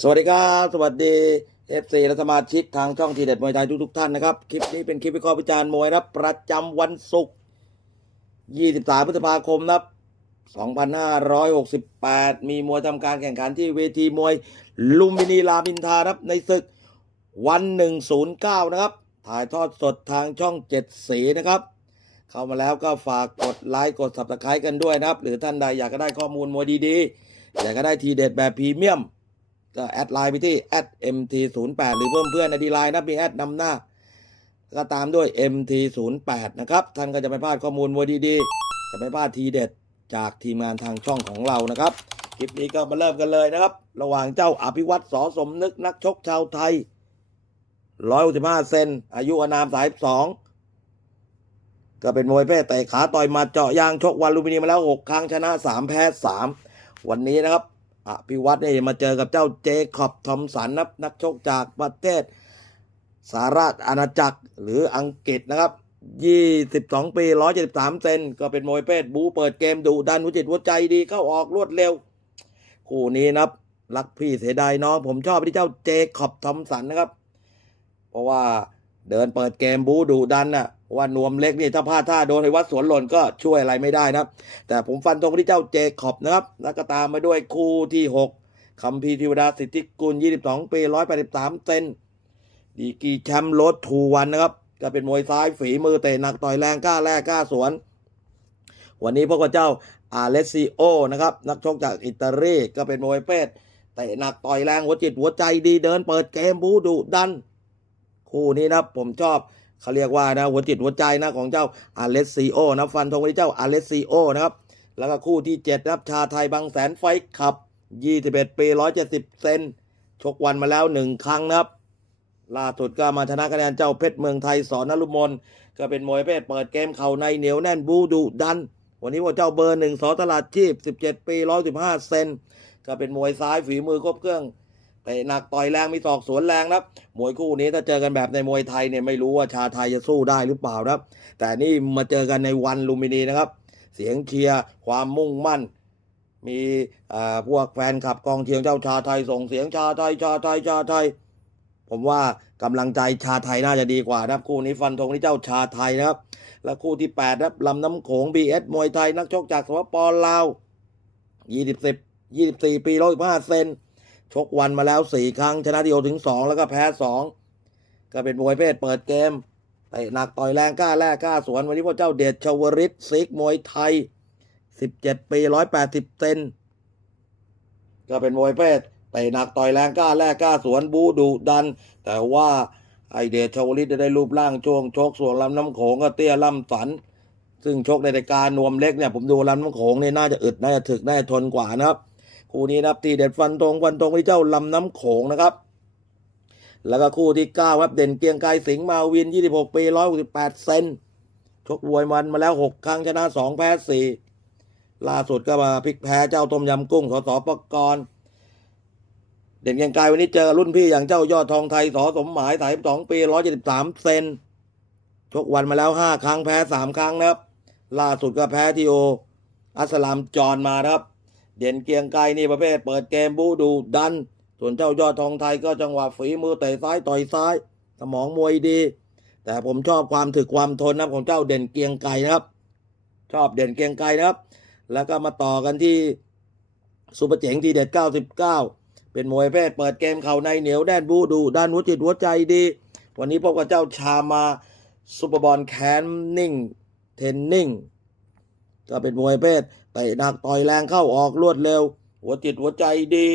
สวัสดีครับ สวัสดีเอฟซีและสมาชิกทางช่องทีเด็ดมวยไทยทุกๆท่านนะครับ คลิปนี้เป็นคลิปวิเคราะห์วิจารณ์มวยครับ ประจำวันศุกร์ 23 พฤษภาคมนะครับ 2568 มีมวยทำการแข่งขันที่เวทีมวย ลุมพินีรามอินทราครับในศึกวัน 109 นะครับ ถ่ายทอดสดทางช่อง 7 สีนะครับ เข้ามาแล้วก็ฝากกดไลค์กด subscribe กันด้วยนะครับ หรือท่านใดอยากจะได้ข้อมูลมวยดีๆ อยากจะได้ทีเด็ดแบบพรีเมียม แอดไลน์ไปที่แอด @mt08 หรือเพิ่มเพื่อนในดีไลน์นะมีแอดนำหน้า ก็ตามด้วย mt08 นะครับ ท่านก็จะไม่พลาดข้อมูลมวยดีๆ จะไม่พลาดทีเด็ดจากทีมงานทางช่องของเรานะครับ คลิปนี้ก็มาเริ่มกันเลยนะครับ ระหว่างเจ้าอภิวัตสอสมนึกนักชกชาวไทย 165 เซน อายุอานาม32ก็เป็นมวยเพศเตะขาต่อยมาเจาะยางชกวันลูมินีมาแล้ว 6 ครั้งชนะ 3 แพ้ 3 วันนี้นะครับ อภิวัตเนี่ยมาเจอกับเจ้าเจคอบทอมสันนับนักชกจากประเทศสหราชอาณาจักรหรืออังกฤษนะครับ 22 ปี 173 เซนก็เป็นมวยเพศบูเปิดเกมดุดันหัวจิตหัวใจดีเข้าออกรวดเร็ว คู่นี้นะครับ รักพี่เสียดายน้อง ผมชอบที่เจ้าเจคอบทอมสันนะครับ เพราะว่าเดินเปิดเกมบูดุดันน่ะ ว่านวมเล็กนี่ถ้าพลาดท่าโดนไอ้วัดสวนหล่นก็ช่วยอะไรไม่ได้นะครับ แต่ผมฟันตรงที่เจ้าเจคอบนะครับแล้วก็ตามมาด้วยคู่ที่6คัมพีทิวดาสิทธิกุล 22 ปี 183 เซนดีกีแชมป์รดทูวันนะครับ ก็เป็นมวยซ้ายฝีมือเตะหนักต่อยแรงกล้าแลกกล้าสวน วันนี้พบกับเจ้าอาเลซิโอนะครับนักชกจากอิตาลีก็เป็นมวยเพศเตะหนักต่อยแรงหัวจิตหัวใจดีเดินเปิดเกมบูดุดัน คู่นี้นะผมชอบ เขาเรียกว่านะหัวจิตหัวใจนะของเจ้าอาเลสซิโอนะฟันธงไปที่เจ้าอาเลสซิโอนะครับ แล้วก็คู่ที่ 7 นะครับ ชาไทยบางแสนไฟขับ 21 ปี 170 เซนชกวันมาแล้ว 1 ครั้งนะครับล่าสุดก็มาชนะคะแนนเจ้าเพชรเมืองไทยสอนนรุมนก็เป็นมวยเพศเปิดเกมเข่าในเหนียวแน่นบูดุดัน วันนี้ว่าเจ้าเบอร์หนึ่งสอตลาดชีพ 17 ปี 115 เซนก็เป็นมวยซ้ายฝีมือครบเครื่อง เตะหนักต่อยแรงมีศอกสวนแรงนะครับ มวยคู่นี้ถ้าเจอกันแบบในมวยไทยเนี่ยไม่รู้ว่าชาไทยจะสู้ได้หรือเปล่านะครับ แต่นี่มาเจอกันในวันลุมพินีนะครับ เสียงเชียร์ความมุ่งมั่น มีพวกแฟนคลับกองเชียร์เจ้าชาไทยส่งเสียงชาไทยชาไทยชาไทย ผมว่ากำลังใจชาไทยน่าจะดีกว่านะครับคู่นี้ฟันธงที่เจ้าชาไทยนะครับ และคู่ที่8นะครับลำน้ำโขง BS มวยไทยนักชกจากสปปลาว20 24 ปี115เซน ชกวันมาแล้ว4ครั้งชนะเดียวถึง2แล้วก็แพ้2ก็เป็นมวยเพศเปิดเกมเตะหนักต่อยแรงกล้าแลกกล้าสวนวันนี้พวกเจ้าเดชชวริตซิกมวยไทย17ปี180เซนก็เป็นมวยเพศเตะหนักต่อยแรงกล้าแลกกล้าสวนบูดุดัน แต่ว่าไอเดชชวลิตได้รูปร่างช่วงชกส่วนลำน้ำโขงก็เตี้ยล่ำสัน ซึ่งชกในรายการนวมเล็กเนี่ยผมดูลำน้ำโขงเนี่ยน่าจะอึดน่าจะถึกน่าจะทนกว่านะครับ คู่นี้นะครับทีเด็ดฟันตรงฟันตรงไปเจ้าลำน้ำโขงนะครับ แล้วก็คู่ที่9ครับเด่นเกียงไกรสิงห์มาวิน 26 ปี 168 เซนชกวยมันมาแล้ว 6 ครั้งชนะ 2 แพ้4ล่าสุดก็มาพลิกแพ้เจ้าต้มยำกุ้งสสปกรณ์เด่นเกียงไกรวันนี้เจอรุ่นพี่อย่างเจ้ายอดทองไทยสอสมหมายสาย2ปี173เซนชกวันมาแล้ว5ครั้งแพ้3ครั้งนะครับ ล่าสุดก็แพ้ทีโอ อัสลามจอนมานะครับ เด่นเกียงไกรนี่ประเภท เปิดเกมบูดูดัน ส่วนเจ้ายอดทองไทยก็จังหวะฝีมือเตะซ้ายต่อยซ้าย สมองมวยดี แต่ผมชอบความถึกความทนนะของเจ้าเด่นเกียงไกรนะครับ ชอบเด่นเกียงไกรนะครับ แล้วก็มาต่อกันที่ซุปเปอร์เจ๋งทีเด็ด 99 เป็นมวยเพศเปิดเกมเข่าในเหนียวแน่นบูดูด้านหัวจิตหัวใจดี วันนี้พบกับเจ้าชามาซุปเปอร์บอลแคนนิ่งเทนนิ่ง ก็เป็นมวยเพศเตะหนักต่อยแรงเข้าออกรวดเร็ว หัวจิตหัวใจดี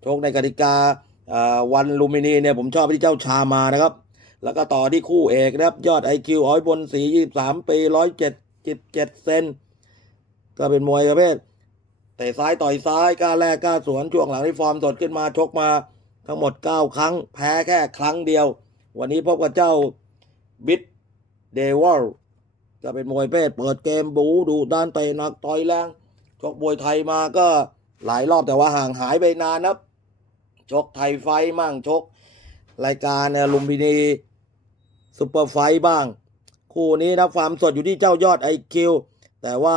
โชคในกติกาวันลูมินีเนี่ยผมชอบที่เจ้าชามานะครับ แล้วก็ต่อที่คู่เอกนะครับ ยอดไอคิวอ้อยบนสี23ปี177เซนก็เป็นมวยประเภทเตะซ้ายต่อยซ้ายกล้าแลกกล้าสวนช่วงหลังที่ฟอร์มสดขึ้นมาชกมาทั้งหมด 9 ครั้ง แพ้แค่ครั้งเดียว วันนี้พบกับเจ้าบิดเดวอล ก็เป็นมวยเพศเปิดเกมบูดูด้านเตะหนักต่อยแรงชกมวยไทยมาก็หลายรอบแต่ว่าห่างหายไปนานนะครับชกไทยไฟมั่งชก รายการเนี่ยลุมพินีซุปเปอร์ไฟบ้าง คู่นี้นะความสดอยู่ที่เจ้ายอดไอคิวแต่ว่า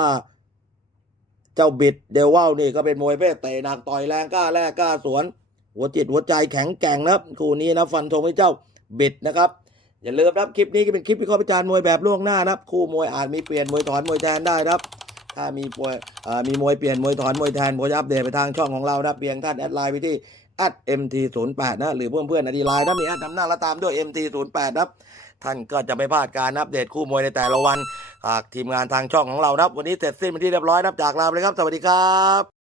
เจ้าบิดเดวเวลนี่ก็เป็นมวยเพศเตะหนักต่อยแรงกล้าแลกกล้าสวน หัวจิตหัวใจแข็งแกร่งนะครับคู่นี้นะฟันธงให้เจ้าบิดนะครับ อย่าลืมรับคลิปนี้ก็เป็นคลิปวิเคราะห์วิจารณ์มวยแบบล่วงหน้านะครับคู่มวยอาจมีเปลี่ยนมวยถอนมวยแทนได้นะครับ ถ้ามีมวยเอ่อมีมวยเปลี่ยนมวยถอนมวยแทนผมจะอัปเดตไปทางช่องของเรานะเพียงท่านแอดไลน์ไปที่ @mt08 นะหรือเพื่อนเพื่อนอดีไลน์นะมีแอดนำหน้าและตามด้วย mt08 นะครับท่านก็จะไม่พลาดการอัปเดตคู่มวยในแต่ละวันหากทีมงานทางช่องของเรานะครับวันนี้เสร็จสิ้นเป็นที่เรียบร้อยนะครับจากลาไปเลยครับ สวัสดีครับ